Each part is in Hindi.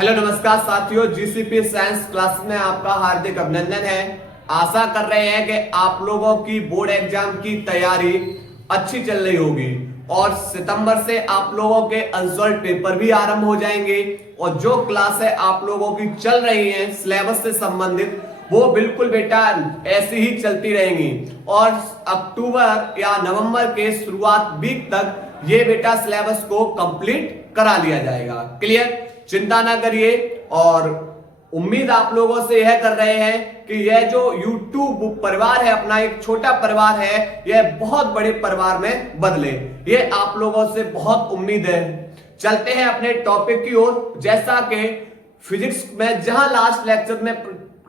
हेलो नमस्कार साथियों, जीसीपी साइंस क्लास में आपका हार्दिक अभिनंदन है। आशा कर रहे हैं कि आप लोगों की बोर्ड एग्जाम की तैयारी अच्छी चल रही होगी और सितंबर से आप लोगों के अनसॉल्व पेपर भी आरंभ हो जाएंगे और जो क्लास है आप लोगों की चल रही है सिलेबस से संबंधित वो बिल्कुल बेटा ऐसी ही चलती रहेंगी और अक्टूबर या नवंबर के शुरुआत वीक तक ये बेटा सिलेबस को कंप्लीट करा लिया जाएगा। क्लियर, चिंता ना करिए और उम्मीद आप लोगों से यह कर रहे हैं कि यह जो YouTube परिवार है, अपना एक छोटा परिवार है, यह बहुत बड़े परिवार में बदले, ये आप लोगों से बहुत उम्मीद है। चलते हैं अपने टॉपिक की ओर। जैसा कि फिजिक्स में जहां लास्ट लेक्चर में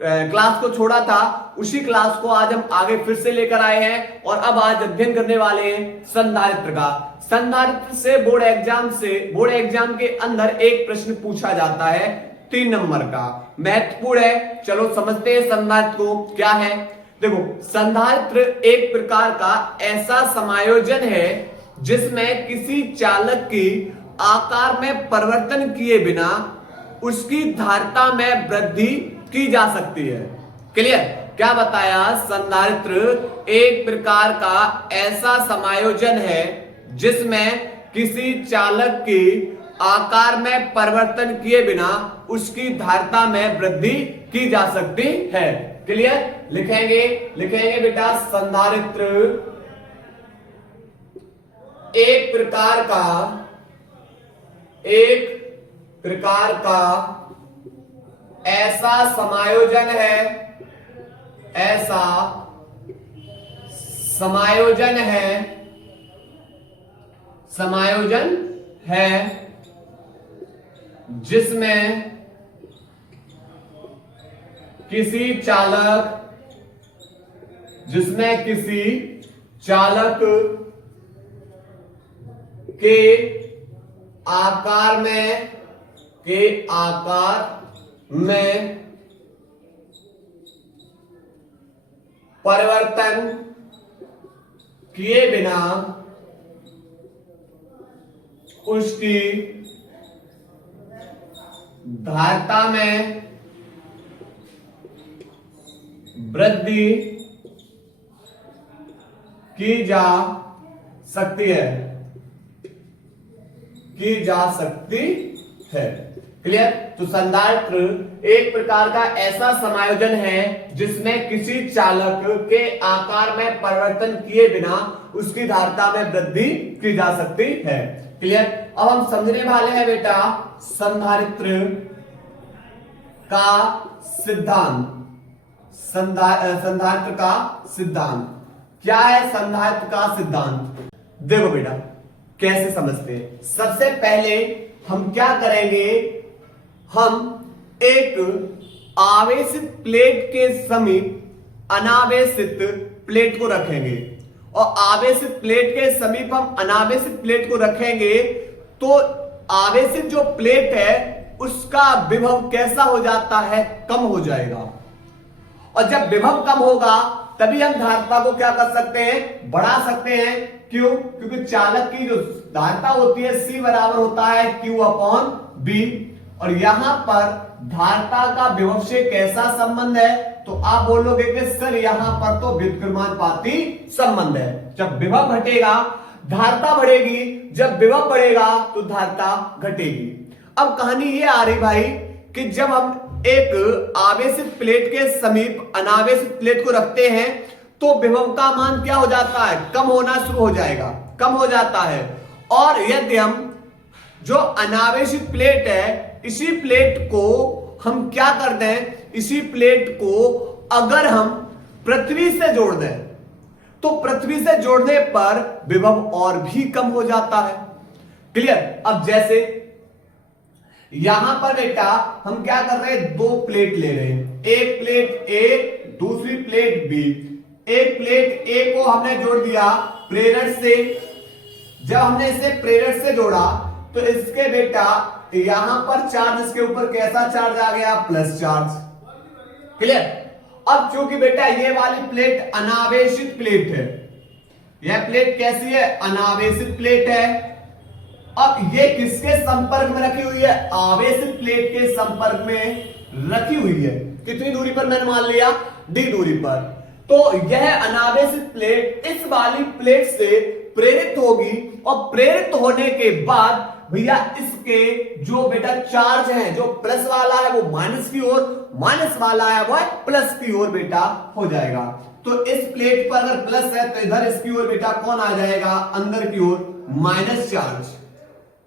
क्लास को छोड़ा था उसी क्लास को आज हम आगे फिर से लेकर आए हैं और अब आज अध्ययन करने वाले हैं संधारित्र का। संधारित्र से बोर्ड एग्जाम के अंदर एक प्रश्न पूछा जाता है 3 नंबर का, महत्वपूर्ण है। चलो समझते हैं संधारित्र को क्या है। देखो, संधारित्र एक प्रकार का ऐसा समायोजन है जिसमें किसी चालक की आकार में परिवर्तन किए बिना उसकी धारिता में वृद्धि की जा सकती है। क्लियर, क्या बताया? संधारित्र एक प्रकार का ऐसा समायोजन है जिसमें किसी चालक की आकार में परिवर्तन किए बिना उसकी धारिता में वृद्धि की जा सकती है। क्लियर, लिखेंगे बेटा, संधारित्र एक प्रकार का ऐसा समायोजन है जिसमें किसी चालक के आकार में परिवर्तन किए बिना उसकी धारिता में वृद्धि की जा सकती है। क्लियर, तो संधारित्र एक प्रकार का ऐसा समायोजन है जिसमें किसी चालक के आकार में परिवर्तन किए बिना उसकी धारिता में वृद्धि की जा सकती है। क्लियर, अब हम समझने वाले हैं बेटा संधारित्र का सिद्धांत। क्या है संधारित्र का सिद्धांत? देखो बेटा, कैसे समझते हैं। सबसे पहले हम क्या करेंगे, हम एक आवेशित प्लेट के समीप अनावेशित प्लेट को रखेंगे और आवेशित प्लेट के समीप हम अनावेशित प्लेट को रखेंगे तो आवेशित जो प्लेट है उसका विभव कैसा हो जाता है? कम हो जाएगा। और जब विभव कम होगा तभी हम धारिता को क्या कर सकते हैं? बढ़ा सकते हैं। क्यों? क्योंकि चालक की जो धारिता होती है C बराबर होता है Q/B और यहां पर धारिता का विभव से कैसा संबंध है? तो आप बोलोगे कि सर यहां पर तो व्युत्क्रमानुपाती संबंध है। जब विभव घटेगा धारिता बढ़ेगी, जब विभव बढ़ेगा तो धारिता घटेगी। अब कहानी ये आ रही भाई कि जब हम एक आवेशित प्लेट के समीप अनावेशित प्लेट को रखते हैं तो विभव का मान क्या हो जाता है? कम होना शुरू हो जाएगा, कम हो जाता है। और यदि हम जो अनावेशित प्लेट है इसी प्लेट को हम क्या कर दें, इसी प्लेट को अगर हम पृथ्वी से जोड़ दें तो पृथ्वी से जोड़ने पर विभव और भी कम हो जाता है। क्लियर, अब जैसे यहां पर बेटा हम क्या कर रहे हैं, 2 प्लेट ले रहे हैं, एक प्लेट A दूसरी प्लेट B। एक प्लेट A को हमने जोड़ दिया प्रेरक से। जब हमने इसे प्रेरक से जोड़ा तो इसके बेटा यहां पर चार्ज, इसके ऊपर कैसा चार्ज आ गया? Plus charge. क्लियर, अब चूंकि बेटा ये वाली प्लेट अनावेशित प्लेट है, यह प्लेट कैसी है? अनावेशित प्लेट है। अब ये किसके संपर्क में रखी हुई है? आवेशित प्लेट के संपर्क में रखी हुई है। कितनी दूरी पर मैंने मान लिया? डी दूरी पर। तो यह अनावेशित प्लेट इस वाली प्लेट से प्रेरित होगी और प्रेरित होने के बाद भैया इसके जो बेटा चार्ज है, जो प्लस वाला है वो माइनस की ओर, माइनस वाला है वो प्लस की ओर बेटा हो जाएगा। तो इस प्लेट पर अगर प्लस है तो इधर इसकी ओर बेटा कौन आ जाएगा? अंदर की ओर माइनस चार्ज।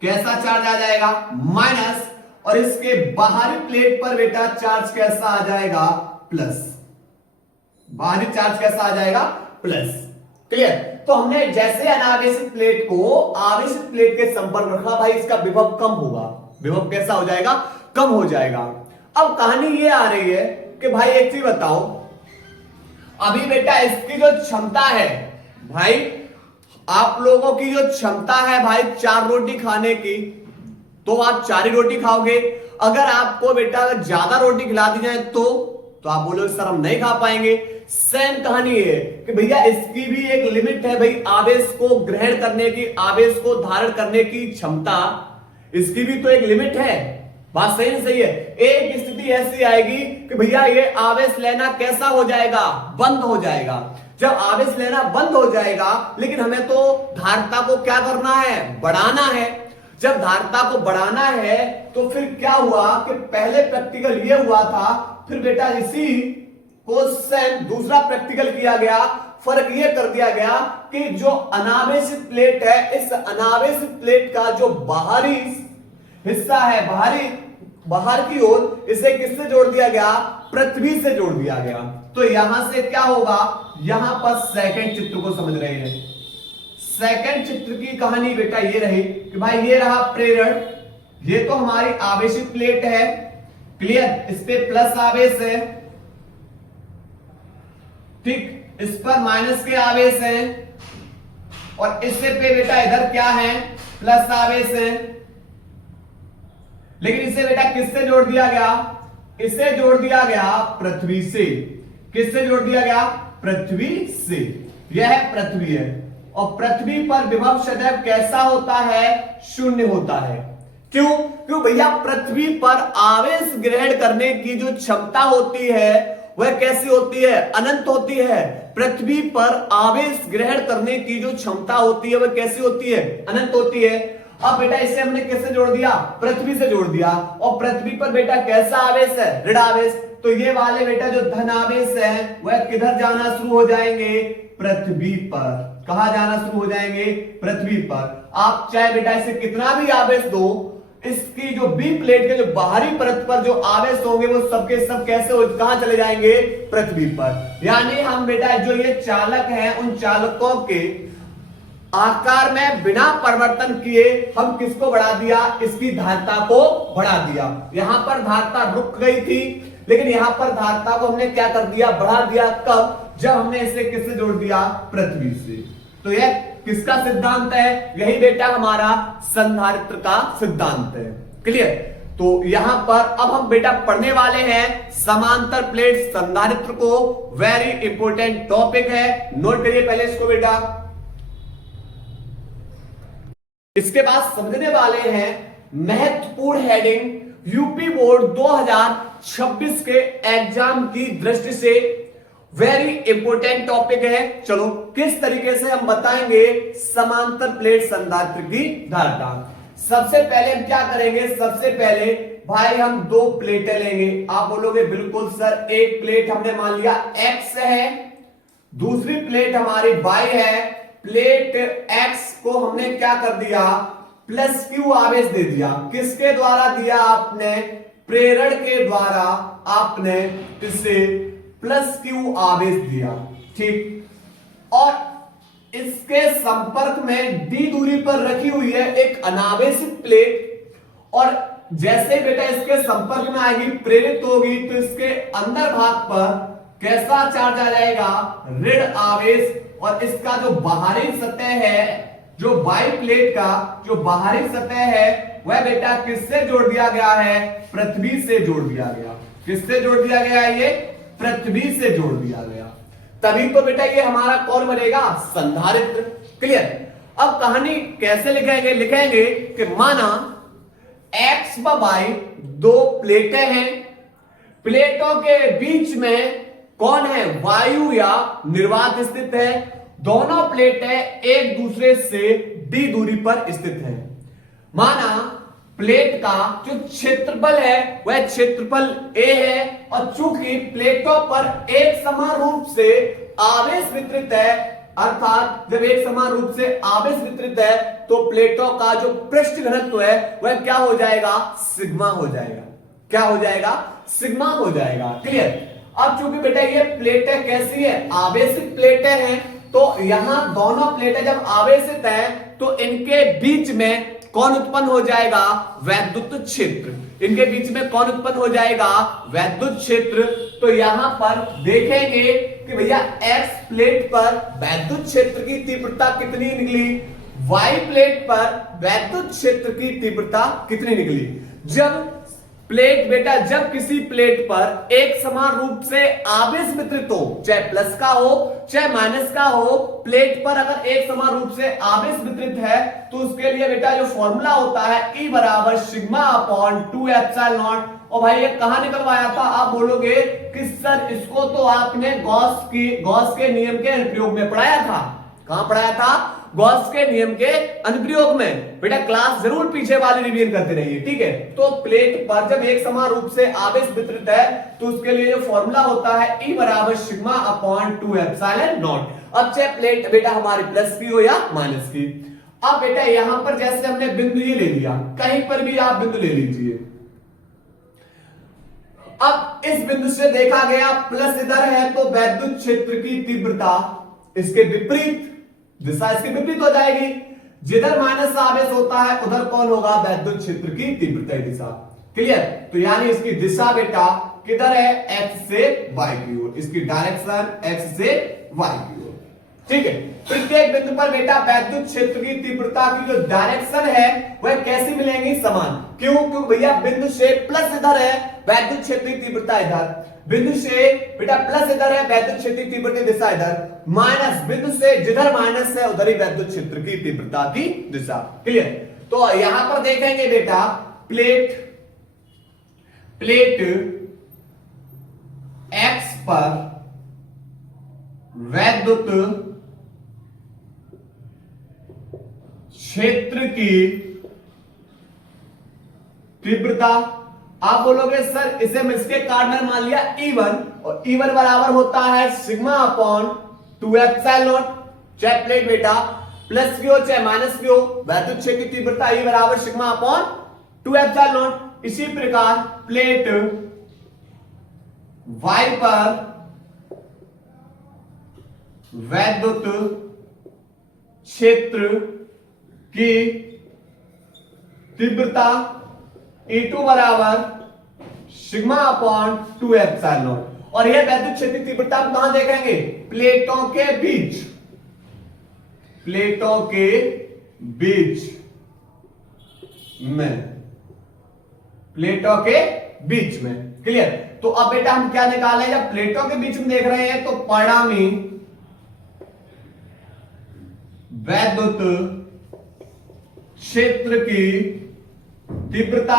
कैसा चार्ज आ जाएगा? माइनस। और इसके बाहरी प्लेट पर बेटा चार्ज कैसा आ जाएगा? प्लस। बाहरी चार्ज कैसा आ जाएगा? प्लस। क्लियर? तो हमने जैसे अनावेशित प्लेट को आवेशित प्लेट के संपर्क में रखा, भाई इसका विभव कम होगा। विभव कैसा हो जाएगा? कम हो जाएगा। अब कहानी ये आ रही है कि भाई एक चीज बताओ, अभी बेटा इसकी जो क्षमता है, भाई आप लोगों की जो क्षमता है भाई 4 रोटी खाने की, तो आप 4 ही रोटी खाओगे। अगर आपको बेटा ज्यादा रोटी खिला दी जाए तो आप बोलोगे सर हम नहीं खा पाएंगे। सेम कहानी है कि भैया इसकी भी एक लिमिट है भाई, आवेश को ग्रहण करने की, आवेश को धारण करने की क्षमता, इसकी भी तो एक लिमिट है। बात सही नहीं सही है? एक स्थिति ऐसी आएगी कि भैया ये आवेश लेना कैसा हो जाएगा? बंद हो जाएगा। जब आवेश लेना बंद हो जाएगा, लेकिन हमें तो धारिता को क्या करना है? बढ़ाना है। जब धारिता को बढ़ाना है तो फिर क्या हुआ कि पहले प्रैक्टिकल ये हुआ था, फिर बेटा इसी को सेम दूसरा प्रैक्टिकल किया गया। फर्क ये कर दिया गया कि जो अनावेशित प्लेट है, इस अनावेशित प्लेट का जो बाहरी हिस्सा है, बाहर की ओर, इसे किससे जोड़ दिया गया? पृथ्वी से जोड़ दिया गया। तो यहां से क्या होगा? यहां पर सेकंड चित्र को समझ रहे हैं। सेकंड चित्र की कहानी बेटा ये रही कि भाई ये रहा प्रेरण, ये तो हमारी आवेशित प्लेट है। क्लियर? इस पे प्लस आवेश है, ठीक, इस पर माइनस के आवेश है, और इससे पे बेटा इधर क्या है? प्लस आवेश है। लेकिन इसे बेटा किससे जोड़ दिया गया? इसे जोड़ दिया गया पृथ्वी से। किससे जोड़ दिया गया? पृथ्वी से। यह पृथ्वी है और पृथ्वी पर विभव सदैव कैसा होता है? शून्य होता है। क्यों? क्यों भैया? पृथ्वी पर आवेश ग्रहण करने की जो क्षमता होती है वह कैसी होती है? अनंत होती है। पृथ्वी पर आवेश ग्रहण करने की जो क्षमता होती है वह कैसी होती है? अनंत होती है। अब बेटा इसे हमने किससे जोड़ दिया? पृथ्वी से जोड़ दिया। और पृथ्वी पर बेटा कैसा आवेश है? ऋण आवेश। तो ये वाले बेटा जो धन आवेश है वह किधर जाना शुरू हो जाएंगे? पृथ्वी पर। कहां जाना शुरू हो जाएंगे? पृथ्वी पर। आप चाहे बेटा इसे कितना भी आवेश दो, इसकी जो बी प्लेट के जो बाहरी परत पर जो आवेश होंगे वो सबके सब कैसे हो, कहां चले जाएंगे? पृथ्वी पर। यानी हम बेटा जो ये चालक हैं, उन चालकों के आकार में बिना परिवर्तन किए हम किसको बढ़ा दिया? इसकी धारिता को बढ़ा दिया। यहां पर धारिता रुक गई थी, लेकिन यहां पर धारिता को हमने क्या कर दिया? बढ़ा दिया। कब? जब हमने इसे किससे जोड़ दिया? पृथ्वी से। तो यह किसका सिद्धांत है? यही बेटा हमारा संधारित्र का सिद्धांत है। क्लियर? तो यहां पर अब हम बेटा पढ़ने वाले हैं समांतर प्लेट संधारित्र को। वेरी इंपॉर्टेंट टॉपिक है, नोट करिए पहले इसको बेटा। इसके बाद समझने वाले हैं महत्वपूर्ण हेडिंग यूपी बोर्ड 2026 के एग्जाम की दृष्टि से वेरी इंपॉर्टेंट टॉपिक है। चलो किस तरीके से हम बताएंगे समांतर प्लेट संधारित्र की धारिता। सबसे पहले हम क्या करेंगे? सबसे पहले भाई हम 2 प्लेटें लेंगे। आप बोलोगे बिल्कुल सर, एक प्लेट हमने मान लिया एक्स है, दूसरी प्लेट हमारी वाई है। प्लेट एक्स को हमने क्या कर दिया? प्लस क्यू आवेश दे दिया। किसके द्वारा दिया आपने? प्रेरण के द्वारा आपने इसे प्लस क्यू आवेश दिया। ठीक, और इसके संपर्क में डी दूरी पर रखी हुई है एक अनावेशित प्लेट, और जैसे बेटा इसके संपर्क में आएगी, प्रेरित होगी, तो इसके अंदर भाग पर कैसा चार्ज आ जाएगा? ऋण आवेश। और इसका जो बाहरी सतह है, जो वाई प्लेट का जो बाहरी सतह है, वह बेटा किससे जोड़ दिया गया है? पृथ्वी से जोड़ दिया गया। किससे जोड़ दिया गया है? ये पृथ्वी से जोड़ दिया गया। तभी तो बेटा ये हमारा कौन बनेगा? संधारित्र। क्लियर? अब कहानी कैसे लिखेंगे? लिखेंगे कि माना एक्स व वाई दो प्लेटें हैं, प्लेटों के बीच में कौन है? वायु या निर्वात स्थित है। दोनों प्लेटें एक दूसरे से d दूरी पर स्थित है। माना प्लेट का जो क्षेत्रफल है वह क्षेत्रफल a है, और चूंकि प्लेटों पर एक समान रूप से आवेश वितरित है, अर्थात जब एक समान रूप से आवेश वितरित है तो प्लेटों का जो पृष्ठ घनत्व है वह क्या हो जाएगा? सिग्मा हो जाएगा। क्या हो जाएगा? सिग्मा हो जाएगा। क्लियर? अब चूंकि बेटा ये प्लेटें कैसी है? आवेशित प्लेटें हैं, तो यहां दोनों प्लेटें जब आवेशित हैं तो इनके बीच में कौन उत्पन्न हो जाएगा? वैद्युत क्षेत्र। इनके बीच में कौन उत्पन्न हो जाएगा? वैद्युत क्षेत्र। तो यहां पर देखेंगे कि भैया एक्स प्लेट पर वैद्युत क्षेत्र की तीव्रता कितनी निकली, वाई प्लेट पर वैद्युत क्षेत्र की तीव्रता कितनी निकली। जब प्लेट बेटा जब किसी प्लेट पर एक समान रूप से आवेश वितरित हो, चाहे प्लस का हो चाहे माइनस का हो, प्लेट पर अगर एक समान रूप से आवेश वितरित है तो उसके लिए बेटा जो फॉर्मूला होता है E बराबर सिग्मा अपॉन 2 एप्सिलॉन नॉट। और भाई ये कहां निकलवाया था? आप बोलोगे कि सर इसको तो आपने गॉस के नियम के अनुप्रयोग में पढ़ाया था। कहां पढ़ाया था? गॉस के नियम के अनुप्रयोग में। बेटा क्लास जरूर पीछे वाले रिवीजन करते रहिए, ठीक है। तो प्लेट पर जब एक समान रूप से आवेश वितरित है तो उसके लिए जो फॉर्मूला होता है E बराबर सिग्मा अपॉन 2 एप्सिलॉन नॉट। अब चाहे प्लेट बेटा हमारी प्लस की हो या माइनस की। अब बेटा यहां पर जैसे हमने बिंदु ये ले लिया, कहीं पर भी आप बिंदु ले लीजिए। अब इस बिंदु से देखा गया प्लस इधर है तो वैद्युत क्षेत्र की तीव्रता इसके विपरीत दिशा इसके विपरीत हो जाएगी। जिधर माइनस आवेश होता है उधर कौन होगा? वैद्युत क्षेत्र की तीव्रता दिशा। क्लियर? तो यानी इसकी दिशा बेटा किधर है? एक्स से वाई की ओर। इसकी डायरेक्शन एक्स से वाई की ओर, ठीक है। प्रत्येक बिंदु पर बेटा वैद्युत क्षेत्र की तीव्रता की जो डायरेक्शन है वह कैसी मिलेंगी? समान। क्यों? क्योंकि भैया बिंदु से प्लस इधर है, वैद्युत क्षेत्र की तीव्रता इधर। बिंदु से बेटा प्लस इधर है, वैद्युत क्षेत्र की तीव्रता दिशा इधर। माइनस बिंदु से जिधर माइनस है उधर ही वैद्युत क्षेत्र की तीव्रता की दिशा। क्लियर? तो यहां पर देखेंगे बेटा प्लेट एक्स पर वैद्युत क्षेत्र की तीव्रता। आप बोलोगे सर इसे मैं इसके कार्ड में मान लिया E1, और E1 बराबर होता है सिग्मा अपॉन 2 एप्सिलॉन नॉट। चाहे प्लेट बेटा प्लस की हो चाहे माइनस की हो, वैद्युत क्षेत्र की तीव्रता E बराबर सिग्मा अपॉन 2 एप्सिलॉन नॉट। इसी प्रकार प्लेट Y पर वैद्युत क्षेत्र की तीव्रता E2 बराबर सिग्मा अपॉन 2 एप्सिलॉन नॉट। और यह वैद्युत क्षेत्र की तीव्रता आप कहां देखेंगे? प्लेटों के बीच में, प्लेटों के बीच में। क्लियर? तो अब बेटा हम क्या निकालें? जब प्लेटों के बीच में देख रहे हैं तो परिणामी वैद्युत क्षेत्र की तीव्रता।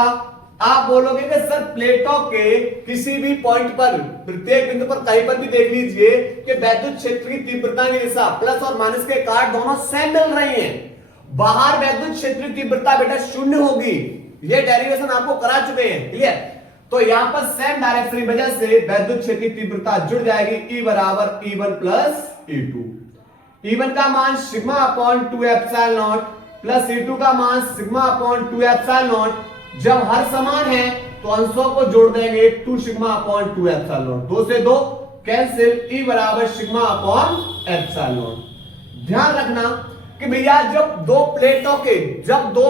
आप बोलोगे कि सर प्लेटों के किसी भी पॉइंट पर, प्रत्येक बिंदु पर कहीं पर भी देख लीजिए कि वैद्युत क्षेत्र की तीव्रता की दिशा प्लस और माइनस के कार्ड दोनों सेम मिल रही हैं। बाहर वैद्युत क्षेत्र की तीव्रता बेटा शून्य होगी। ये डेरिवेशन आपको करा चुके हैं। क्लियर? तो यहां पर सेम डायरेक्शन की वजह से वैद्युत क्षेत्र की तीव्रता जुड़ जाएगी। E बराबर E1 प्लस E2। E1 का मान sigma upon 2 epsilon not plus E2 का मान सिग्मा अपॉन 2 एप्सिलॉन नॉट। जब हर समान है तो अंशों को जोड़ देंगे 2 सिग्मा अपॉन 2 एप्सिलॉन नॉट। 2 से 2 कैंसिल, E बराबर सिग्मा अपॉन एप्सिलॉन नॉट। ध्यान रखना कि भैया जब दो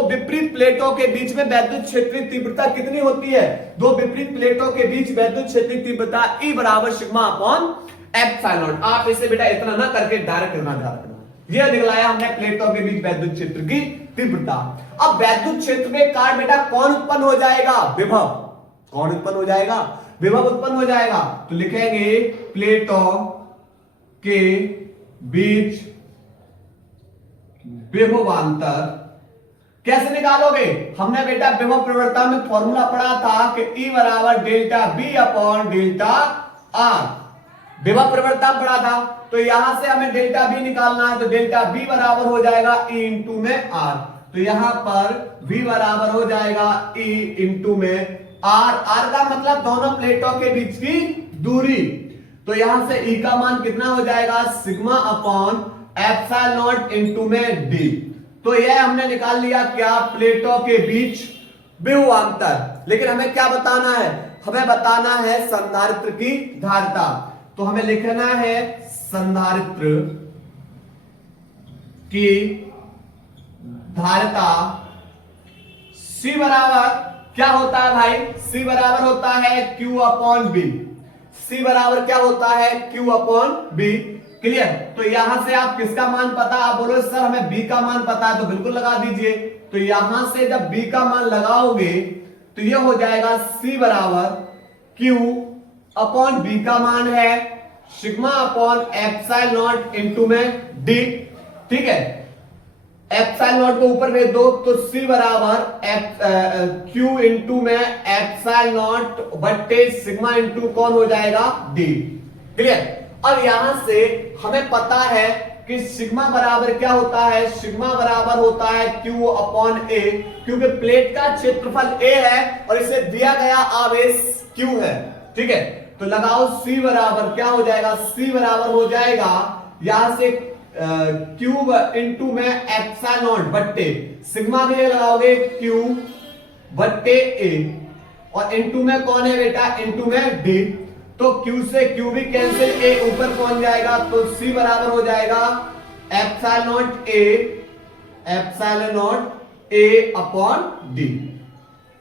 विपरीत प्लेटों के बीच में वैद्युत क्षेत्र की तीव्रता कितनी होती है? दो विपरीत प्लेटों के बीच वैद्युत क्षेत्र की तीव्रता E बराबर सिग्मा अपॉन एप्सिलॉन नॉट। आप इसे बेटा इतना ना करके डायरेक्ट करना ध्यान रखना। यह दिखलाया हमने प्लेटों के बीच वैद्युत क्षेत्र की तीव्रता। अब वैद्युत क्षेत्र के कारण बेटा कौन उत्पन्न हो जाएगा? विभव। कौन उत्पन्न हो जाएगा? विभव उत्पन्न हो जाएगा। तो लिखेंगे प्लेटों के बीच विभवांतर कैसे निकालोगे? हमने बेटा विभव प्रवणता में फॉर्मूला पढ़ा था कि E बराबर delta B upon delta R, विभव प्रवणता पढ़ा था। तो यहां से हमें डेल्टा बी निकालना है, तो डेल्टा बी बराबर हो जाएगा E इंटू में आर। तो यहां पर V बराबर हो जाएगा E इंटू में आर। आर का मतलब दोनों प्लेटों के बीच की दूरी। तो यहां से E का मान कितना हो जाएगा? Sigma upon epsilon not into में डी। तो यह हमने निकाल लिया क्या? प्लेटों के बीच विभवांतर। लेकिन हमें क्या बताना है? हमें बताना है संधारित्र की धारिता। तो हमें लिखना है संधारित्र की धारिता C बराबर क्या होता है भाई? C बराबर होता है Q अपॉन बी। C बराबर क्या होता है? Q upon B. क्लियर? तो यहां से आप किसका मान पता? आप बोलो सर हमें B का मान पता है, तो बिल्कुल लगा दीजिए। तो यहां से जब B का मान लगाओगे तो यह हो जाएगा C बराबर Q अपॉन बी का मान है sigma upon epsilon not into में डी। ठीक है, एप्सिलॉन नॉट को ऊपर भेज दो तो C बराबर Q इंटू में एप्सिलॉन नॉट बट्टे सिग्मा इंटू कौन हो जाएगा? डी। क्लियर? अब यहां से हमें पता है कि सिग्मा बराबर क्या होता है? सिग्मा बराबर होता है Q अपॉन ए, क्योंकि प्लेट का क्षेत्रफल A है और इसे दिया गया आवेश Q है। ठीक है, तो लगाओ C बराबर क्या हो जाएगा? C बराबर हो जाएगा यहां से क्यूब इंटू में एप्सिलॉन नॉट बट्टे सिग्मा के लिए लगाओगे Q बट्टे A और इंटू में कौन है बेटा? इंटू में D। तो Q से Q भी कैंसिल, A ऊपर पहुंच जाएगा, तो C बराबर हो जाएगा epsilon not A upon D।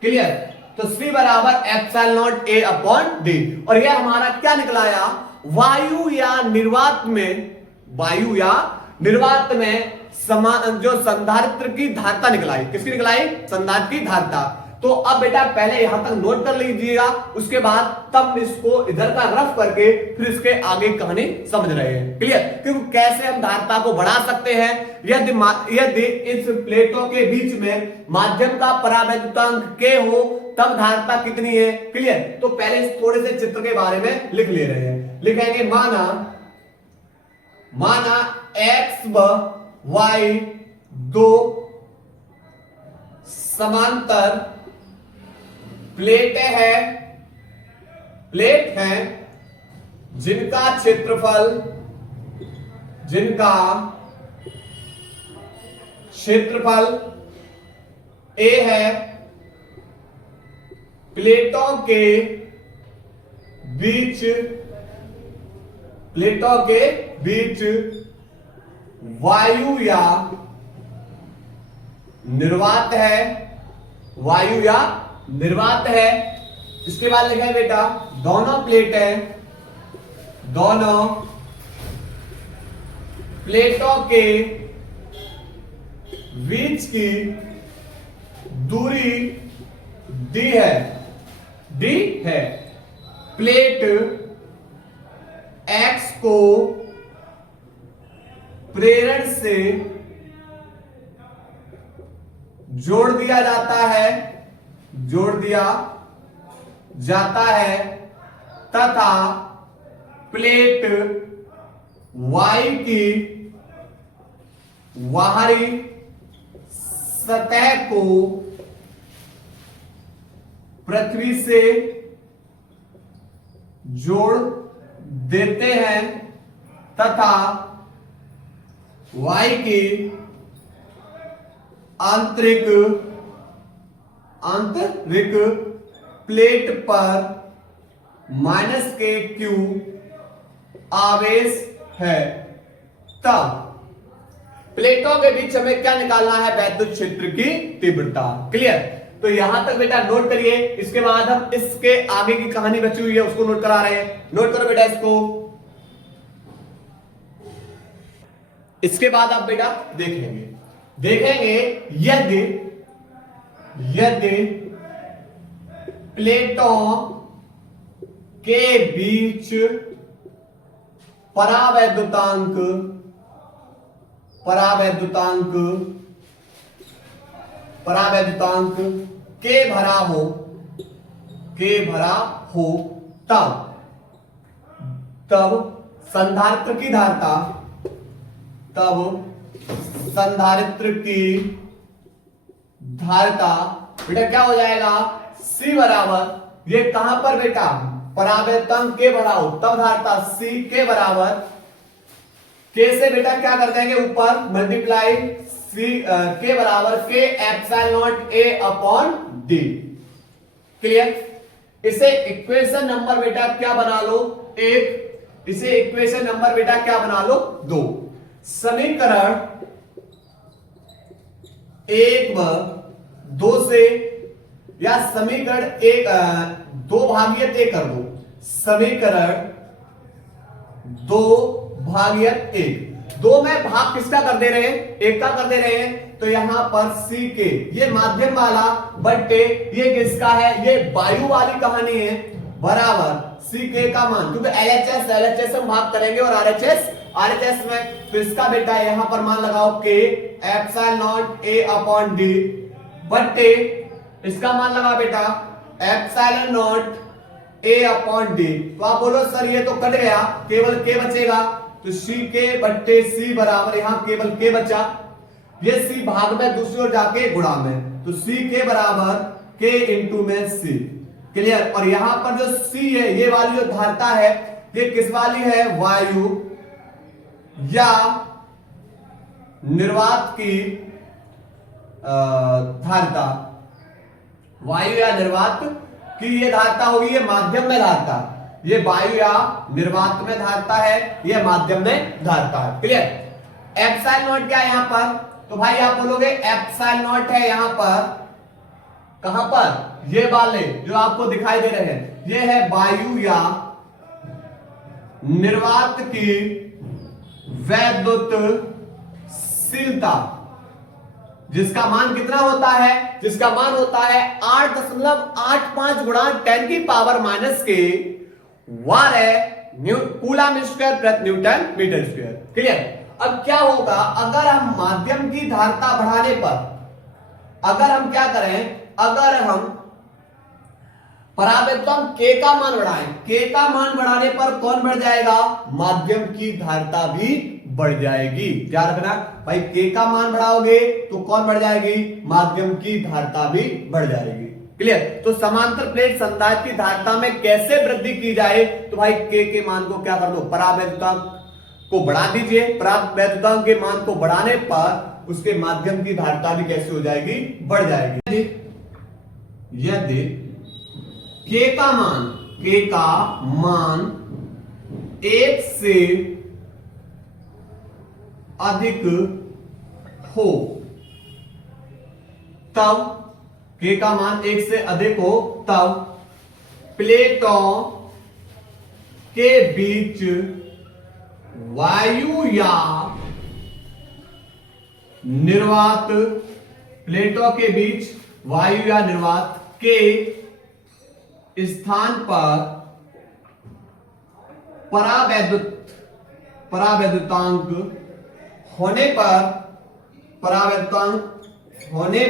Clear? तो C बराबर epsilon not A upon D। और यह हमारा क्या निकलाया? वायु या निर्वात में समान जो संधारित्र की धारिता निकलाई। किसकी निकलाई? संधारित्र की धारिता। तो अब बेटा पहले यहां तक नोट कर लीजिएगा, उसके बाद तब इसको इधर का रफ करके फिर इसके आगे कहानी समझ रहे हैं। क्लियर? क्योंकि कैसे हम धारिता को बढ़ा सकते हैं यदि इस प्लेटों के बीच में माध्यम का परावैद्युतांक K हो तब धारिता कितनी है। क्लियर? तो पहले थोड़े से चित्र के बारे में लिख ले रहे हैं। लिखेंगे माना x व y दो समांतर प्लेट है जिनका क्षेत्रफल A है। प्लेटों के बीच वायु या निर्वात है। इसके बाद लिखा है बेटा दोनों प्लेटों के बीच की दूरी डी है। प्लेट X को प्रेरण से जोड़ दिया जाता है तथा प्लेट Y की बाहरी सतह को पृथ्वी से जोड़ देते हैं तथा Y की आंतरिक प्लेट पर -Q आवेश है। तब प्लेटों के बीच हमें क्या निकालना है? वैद्युत क्षेत्र की तीव्रता। क्लियर? तो यहां तक बेटा नोट करिए। इसके बाद हम इसके आगे की कहानी बची हुई है उसको नोट करा रहे हैं। नोट करो बेटा इसको। इसके बाद आप बेटा देखेंगे यदि प्लेटों के बीच परावैद्युतांक परावैद्युतांक के भरा हो तब संधारित्र की धारिता बेटा क्या हो जाएगा, C बराबर, ये कहां पर बेटा, परावैद्युतांक के भरा हो तब धारिता C के बराबर, के से बेटा क्या कर देंगे ऊपर मल्टीप्लाई, C के बराबर के epsilon not A upon D। Clear. इसे इक्वेशन नंबर बेटा क्या बना लो, एक। इसे इक्वेशन नंबर बेटा क्या बना लो, 2। समीकरण 1 व 2 से, या समीकरण 2/1 कर दो, समीकरण 2/1। 2 में भाग किसका कर दे रहे हैं, 1 का कर दे रहे हैं, तो यहां पर C के, ये माध्यम वाला बट्टे ये किसका है, ये वायु वाली कहानी है, बराबर C के का मान, क्योंकि LHS हम भाग करेंगे और RHS में, तो इसका बेटा यहां पर मान लगाओ के epsilon not A upon D बट्टे इसका मान लगा बेटा epsilon not A upon D। तो आप बोलो सर ये तो कट गया, केवल के बचेगा, तो C के बट्टे C बराबर, यहां केवल के बचा, ये C भाग में दूसरी ओर जाके गुणा में, तो C के बराबर के इंटू में C। क्लियर। और यहां पर जो C है, ये वाली जो धारिता है, ये किस वाली है, वायु या निर्वात की धारिता, वायु या निर्वात की ये धारिता होगी, ये माध्यम में धारिता, ये वायु या निर्वात में धारिता है, ये माध्यम में धारिता है। क्लियर। एप्सिलॉन नॉट क्या है यहां पर, तो भाई आप बोलोगे एप्सिलॉन नॉट है यहां पर, कहां पर, ये वाले जो आपको दिखाई दे रहे हैं, ये है वायु या निर्वात की वैद्युतशीलता, जिसका मान कितना होता है, जिसका मान होता है 8.85 गुणा 10 की पावर माइनस के वार है कूलम स्क्वायर प्रति न्यूटन मीटर स्क्वायर। क्लियर। अब क्या होगा, अगर हम माध्यम की धारिता बढ़ाने पर, अगर हम क्या करें, अगर हम परावैद्युतांक के का मान बढ़ाएं, के का मान बढ़ाने पर कौन बढ़ जाएगा, माध्यम की धारिता भी बढ़ जाएगी। ध्यान रखना भाई, के का मान बढ़ाओगे तो कौन बढ़ जाएगी, माध्यम की धारिता भी बढ़ जाएगी। क्लियर। तो समांतर प्लेट संधारित्र की धारिता में कैसे वृद्धि की जाए, तो भाई के मान को क्या कर दो, परावैद्युतांक को बढ़ा दीजिए, परावैद्युतांक के मान को बढ़ाने पर उसके माध्यम की धारिता भी कैसे हो जाएगी, बढ़ जाएगी। यदि के का मान 1 से अधिक हो, तब के का मान 1 से अधिक हो, तब प्लेटों के बीच वायु या निर्वात, प्लेटों के बीच वायु या निर्वात के स्थान पर परावैद्युतांक होने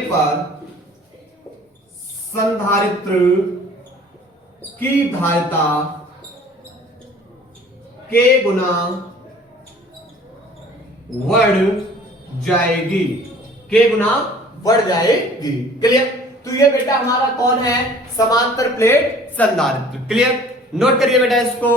पर संधारित्र की धारिता के गुना बढ़ जाएगी, के गुना बढ़ जाएगी। क्लियर। तो ये बेटा हमारा कौन है, समांतर प्लेट संधारित्र। क्लियर। नोट करिए बेटा इसको।